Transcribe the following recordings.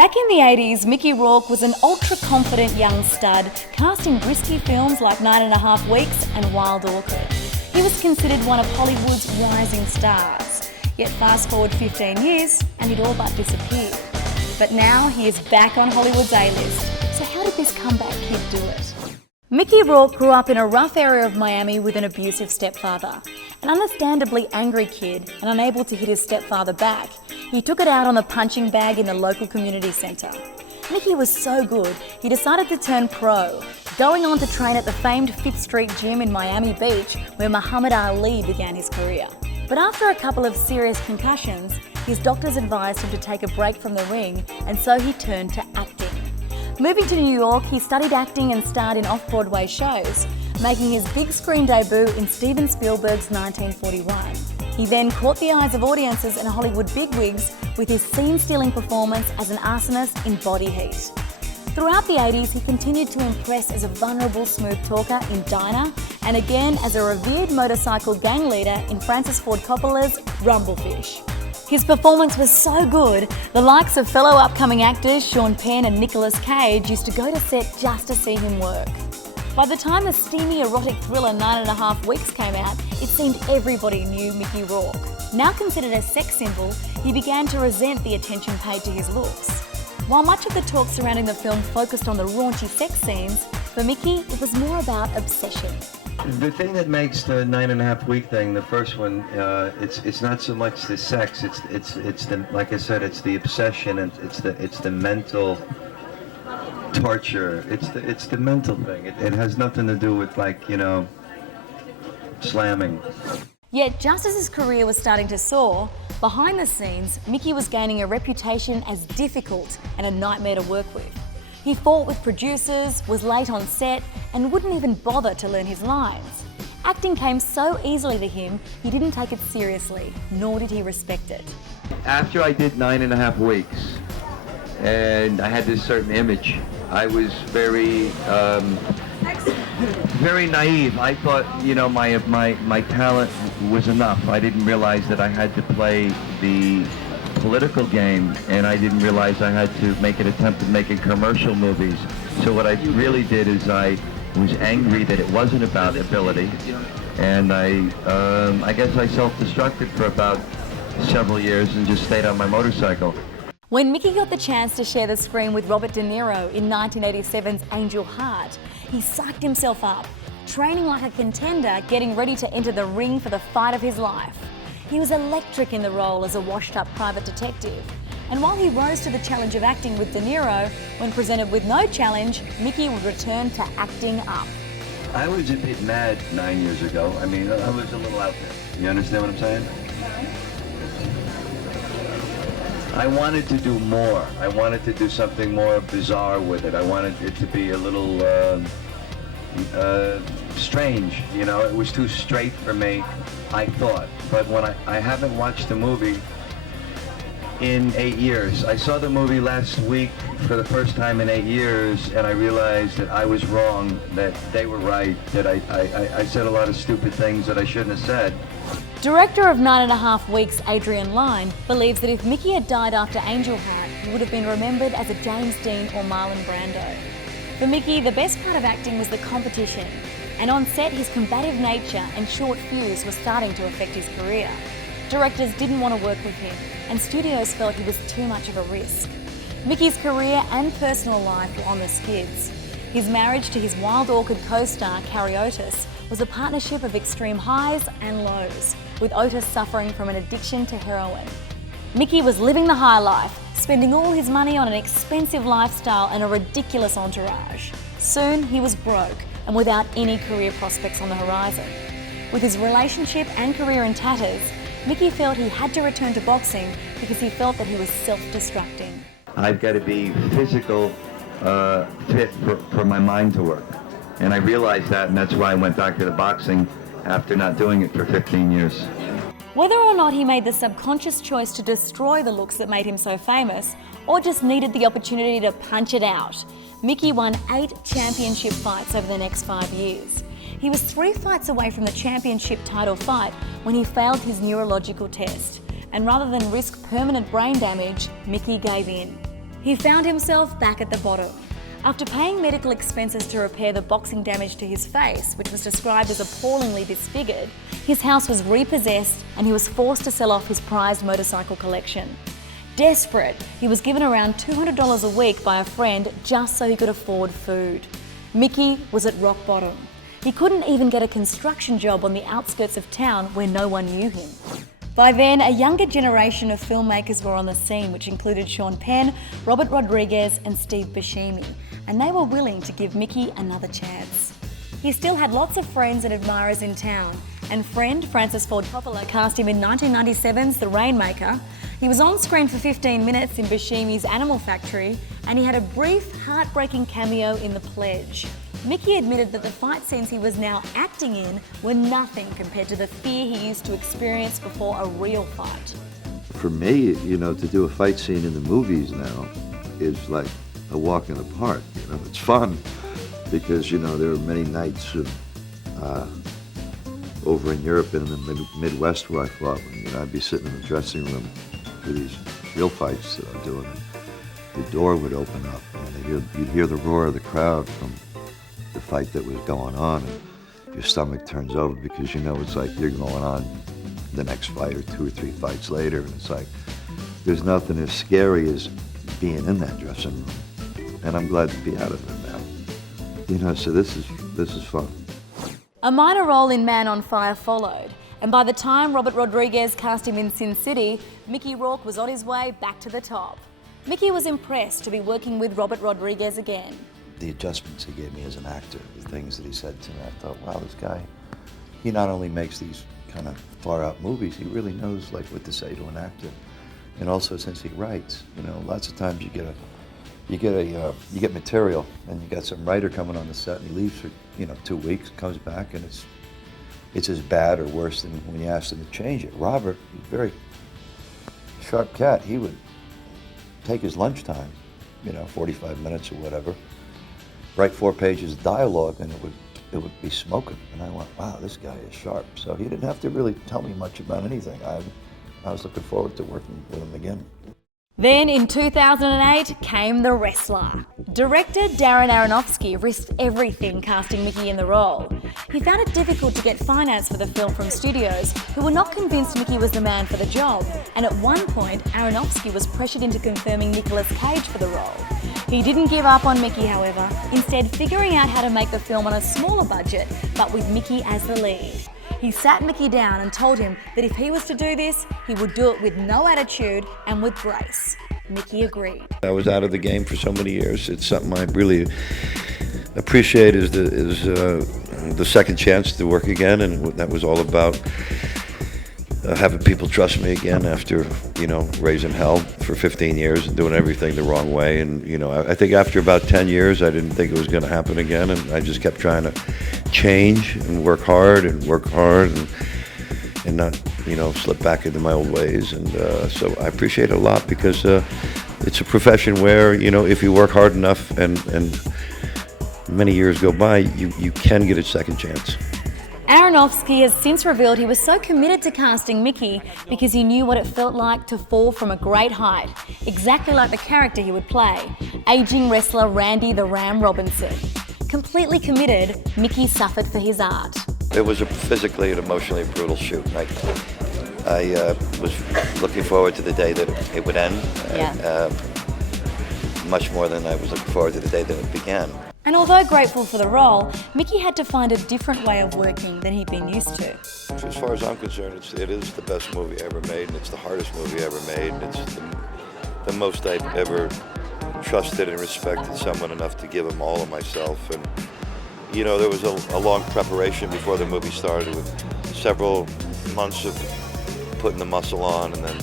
Back in the 80s, Mickey Rourke was an ultra-confident young stud, cast in risky films like 9.5 Weeks and Wild Orchid. He was considered one of Hollywood's rising stars. Yet fast forward 15 years and he'd all but disappeared. But now he is back on Hollywood's A-list. So how did this comeback kid do it? Mickey Rourke grew up in a rough area of Miami with an abusive stepfather. An understandably angry kid and unable to hit his stepfather back, he took it out on the punching bag in the local community centre. Mickey was so good, he decided to turn pro, going on to train at the famed 5th Street Gym in Miami Beach, where Muhammad Ali began his career. But after a couple of serious concussions, his doctors advised him to take a break from the ring, and so he turned to acting. Moving to New York, he studied acting and starred in off-Broadway shows, making his big screen debut in Steven Spielberg's 1941. He then caught the eyes of audiences and Hollywood bigwigs with his scene-stealing performance as an arsonist in Body Heat. Throughout the 80s, he continued to impress as a vulnerable smooth talker in Diner, and again as a revered motorcycle gang leader in Francis Ford Coppola's Rumblefish. His performance was so good, the likes of fellow upcoming actors Sean Penn and Nicolas Cage used to go to set just to see him work. By the time the steamy erotic thriller 9.5 Weeks came out, it seemed everybody knew Mickey Rourke. Now considered a sex symbol, he began to resent the attention paid to his looks. While much of the talk surrounding the film focused on the raunchy sex scenes, for Mickey it was more about obsession. The thing that makes the 9.5 Week thing, the first one, it's not so much the sex. It's the, like I said, it's the obsession, and it's the mental torture. It's the mental thing. It has nothing to do with, like, you know, slamming. Yet just as his career was starting to soar, behind the scenes, Mickey was gaining a reputation as difficult and a nightmare to work with. He fought with producers, was late on set, and wouldn't even bother to learn his lines. Acting came so easily to him, he didn't take it seriously, nor did he respect it. After I did 9.5 Weeks, and I had this certain image, I was very naive. I thought, you know, my talent was enough. I didn't realize that I had to play the political game, and I didn't realize I had to make an attempt at making commercial movies. So what I really did is I was angry that it wasn't about ability, and I guess I self-destructed for about several years and just stayed on my motorcycle. When Mickey got the chance to share the screen with Robert De Niro in 1987's Angel Heart, he psyched himself up, training like a contender, getting ready to enter the ring for the fight of his life. He was electric in the role as a washed-up private detective. And while he rose to the challenge of acting with De Niro, when presented with no challenge, Mickey would return to acting up. I was a bit mad 9 years ago. I mean, I was a little out there. You understand what I'm saying? I wanted to do more. I wanted to do something more bizarre with it. I wanted it to be a little strange, you know. It was too straight for me, I thought. But when I haven't watched the movie in 8 years. I saw the movie last week for the first time in 8 years, and I realized that I was wrong, that they were right, that I said a lot of stupid things that I shouldn't have said. Director of 9.5 Weeks, Adrian Lyne, believes that if Mickey had died after Angel Heart, he would have been remembered as a James Dean or Marlon Brando. For Mickey, the best part of acting was the competition, and on set his combative nature and short fuse were starting to affect his career. Directors didn't want to work with him, and studios felt he was too much of a risk. Mickey's career and personal life were on the skids. His marriage to his Wild Orchid co-star, Carrie Otis, was a partnership of extreme highs and lows, with Otis suffering from an addiction to heroin. Mickey was living the high life, spending all his money on an expensive lifestyle and a ridiculous entourage. Soon, he was broke and without any career prospects on the horizon. With his relationship and career in tatters, Mickey felt he had to return to boxing because he felt that he was self-destructing. I've got to be physical fit for my mind to work. And I realized that, and that's why I went back to the boxing after not doing it for 15 years. Whether or not he made the subconscious choice to destroy the looks that made him so famous, or just needed the opportunity to punch it out, Mickey won 8 championship fights over the next 5 years. He was 3 fights away from the championship title fight when he failed his neurological test. And rather than risk permanent brain damage, Mickey gave in. He found himself back at the bottom. After paying medical expenses to repair the boxing damage to his face, which was described as appallingly disfigured, his house was repossessed and he was forced to sell off his prized motorcycle collection. Desperate, he was given around $200 a week by a friend just so he could afford food. Mickey was at rock bottom. He couldn't even get a construction job on the outskirts of town where no one knew him. By then, a younger generation of filmmakers were on the scene, which included Sean Penn, Robert Rodriguez and Steve Buscemi, and they were willing to give Mickey another chance. He still had lots of friends and admirers in town, and friend Francis Ford Coppola cast him in 1997's The Rainmaker. He was on screen for 15 minutes in Buscemi's Animal Factory, and he had a brief, heartbreaking cameo in The Pledge. Mickey admitted that the fight scenes he was now acting in were nothing compared to the fear he used to experience before a real fight. For me, to do a fight scene in the movies now is like a walk in the park. It's fun because, there are many nights of, over in Europe and in the Midwest where I fought. I'd be sitting in the dressing room for these real fights that I'm doing. And the door would open up and you'd hear the roar of the crowd from the fight that was going on, and your stomach turns over because it's like you're going on the next fight or 2 or 3 fights later, and it's like there's nothing as scary as being in that dressing room, and I'm glad to be out of it now. So this is fun. A minor role in Man on Fire followed, and by the time Robert Rodriguez cast him in Sin City, Mickey Rourke was on his way back to the top. Mickey was impressed to be working with Robert Rodriguez again. The adjustments he gave me as an actor, the things that he said to me, I thought, wow, this guy, he not only makes these kind of far out movies, he really knows what to say to an actor. And also since he writes, lots of times you get material and you got some writer coming on the set and he leaves for, 2 weeks, comes back and it's as bad or worse than when you asked him to change it. Robert, he's a very sharp cat. He would take his lunchtime, 45 minutes or whatever, write 4 pages of dialogue and it would be smoking. And I went, wow, this guy is sharp. So he didn't have to really tell me much about anything. I was looking forward to working with him again. Then in 2008 came The Wrestler. Director Darren Aronofsky risked everything casting Mickey in the role. He found it difficult to get finance for the film from studios who were not convinced Mickey was the man for the job, and at one point Aronofsky was pressured into confirming Nicolas Cage for the role. He didn't give up on Mickey, however, instead figuring out how to make the film on a smaller budget, but with Mickey as the lead. He sat Mickey down and told him that if he was to do this, he would do it with no attitude and with grace. Mickey agreed. I was out of the game for so many years. It's something I really appreciate is the second chance to work again, and that was all about having people trust me again after, raising hell for 15 years and doing everything the wrong way. And, I think after about 10 years, I didn't think it was going to happen again. And I just kept trying to change and work hard and not, slip back into my old ways. And so I appreciate it a lot because it's a profession where, if you work hard enough and many years go by, you can get a second chance. Aronofsky has since revealed he was so committed to casting Mickey because he knew what it felt like to fall from a great height, exactly like the character he would play, aging wrestler Randy the Ram Robinson. Completely committed, Mickey suffered for his art. It was a physically and emotionally brutal shoot. I was looking forward to the day that it would end, much more than I was looking forward to the day that it began. And although grateful for the role, Mickey had to find a different way of working than he'd been used to. As far as I'm concerned, it is the best movie ever made, and it's the hardest movie ever made, and it's the most I've ever trusted and respected someone enough to give him all of myself. And, there was a long preparation before the movie started with several months of putting the muscle on and then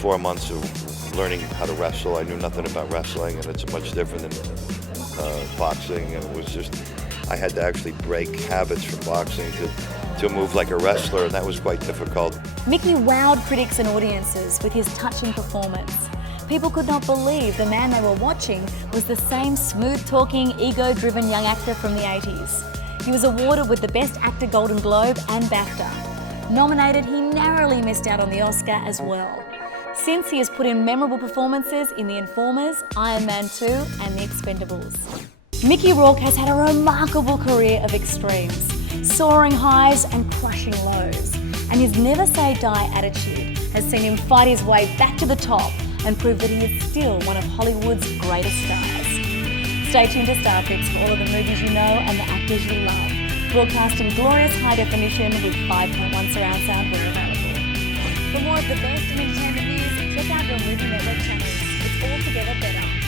4 months of learning how to wrestle. I knew nothing about wrestling, and it's much different than boxing, and it was just, I had to actually break habits from boxing to move like a wrestler, and that was quite difficult. Mickey wowed critics and audiences with his touching performance. People could not believe the man they were watching was the same smooth-talking, ego-driven young actor from the 80s. He was awarded with the Best Actor Golden Globe and BAFTA. Nominated, he narrowly missed out on the Oscar as well. Since he has put in memorable performances in The Informers, Iron Man 2 and The Expendables. Mickey Rourke has had a remarkable career of extremes, soaring highs and crushing lows, and his never say die attitude has seen him fight his way back to the top and prove that he is still one of Hollywood's greatest stars. Stay tuned to Star Treks for all of the movies you know and the actors you love, broadcast in glorious high definition with 5.1 surround sound where available. For more of the best in entertainment news, check out your Movie Network channels. It's altogether better.